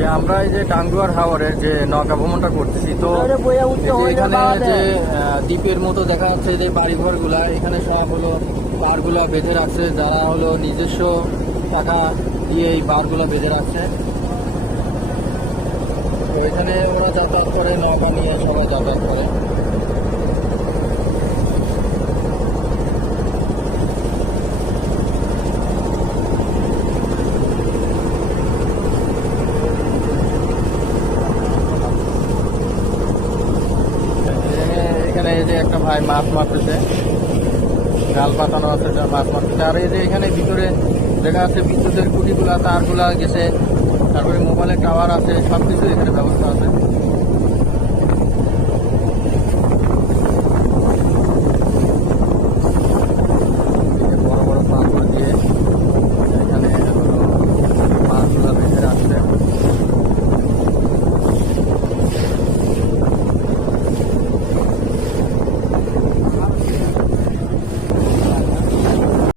যে আমরা এই যে টাঙ্গুয়ার হাওয়ারের যে নৌকা ভ্রমণটা করতেছি তো এখানে যে দ্বীপের মতো দেখা যাচ্ছে যে বাড়িঘরগুলা এখানে সব হলো বারগুলা বেঁধে রাখছে যারা হলো নিজস্ব টাকা দিয়ে এই বারগুলা বেঁধে রাখছে। তো এখানে ওরা যাতায়াত করে নৌকা নিয়ে সবাই যাতায়াত করে। এখানে- এই যে একটা ভাই মাছ মারতেছে। গাল পাতানো আছে মাছ মারতেছে। আর এই যে এখানে ভিতরে দেখা যাচ্ছে বিদ্যুতের খুঁটিগুলা, তারগুলা গেছে। তারপরে মোবাইলের টাওয়ার আছে সব কিছু এখানে ব্যবস্থা আছে।